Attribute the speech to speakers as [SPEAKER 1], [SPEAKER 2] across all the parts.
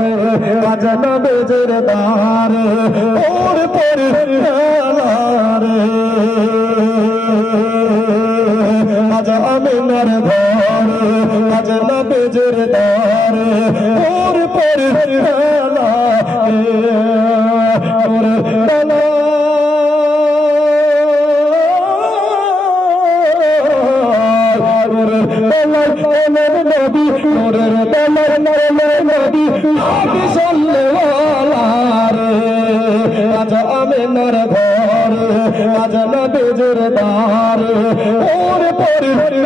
[SPEAKER 1] ঘর আজ নবীজির দ্বার ওর পরে রে আজ আমিনার ঘর আজ নবীজির দ্বার ওর পরে নবী নূরের বেলার নরের আমিনার ঘর, আজ নবীজির দ্বার, ওর পরে রে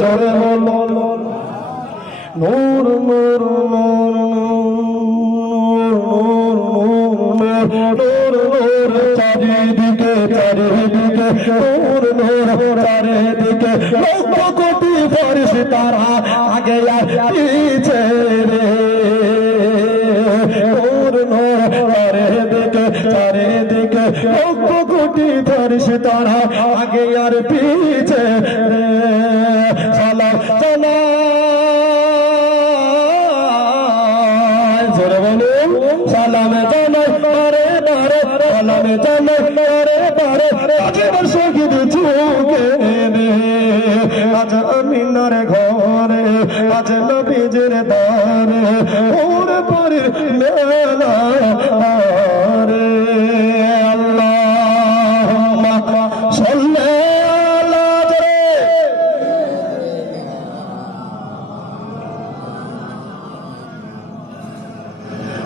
[SPEAKER 1] জোরে বলো নূর নূর নূর নূর নূর নূর নূর, চারিদিকে চারিদিকে, নূর নূর, চারিদিকে। লক্ষ কোটি বর্ষ তারা আগে আর নূর চারিদিকে চারিদিকে লক্ষ কোটি বর্ষ তারা, আগে আর পিছে রে। জোরে বলুন, সালামে জানাই পারে পারে সালামে জানাই পারে পারে আজীবন শহীদ চুকে রে আজ আমিনার ঘরে, আজ নবীজের দারে ওর পরে মেলা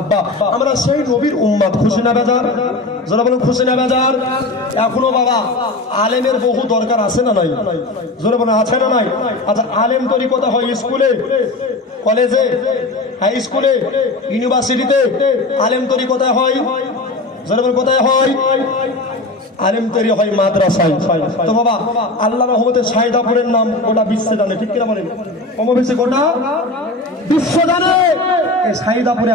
[SPEAKER 1] আব্বা, আমরা সেই নবীর উম্মাদ খুশি না বেজার। যারা বলেন খুশি না বেজার। এখনও বাবা, আলেমের বহু দরকার আছে না নাই? জোরে বলেন, আছে না নাই? আচ্ছা আলেম তৈরি কথা হয় স্কুলে, কলেজে, হাই স্কুলে, ইউনিভার্সিটিতে আলেম তৈরি কোথায় হয়। জোরে বলেন, কোথায় হয়? আলেম তৈরি হয় মাদ্রাসায়। তো বাবা, আল্লাহ রহমতের সাইদাপুরের নাম ওটা বিশ্বে জানে, ঠিক কিনা বলেন? কম বিশ্বে গোটা বিশ্ব জানে। এই সাইদাপুরে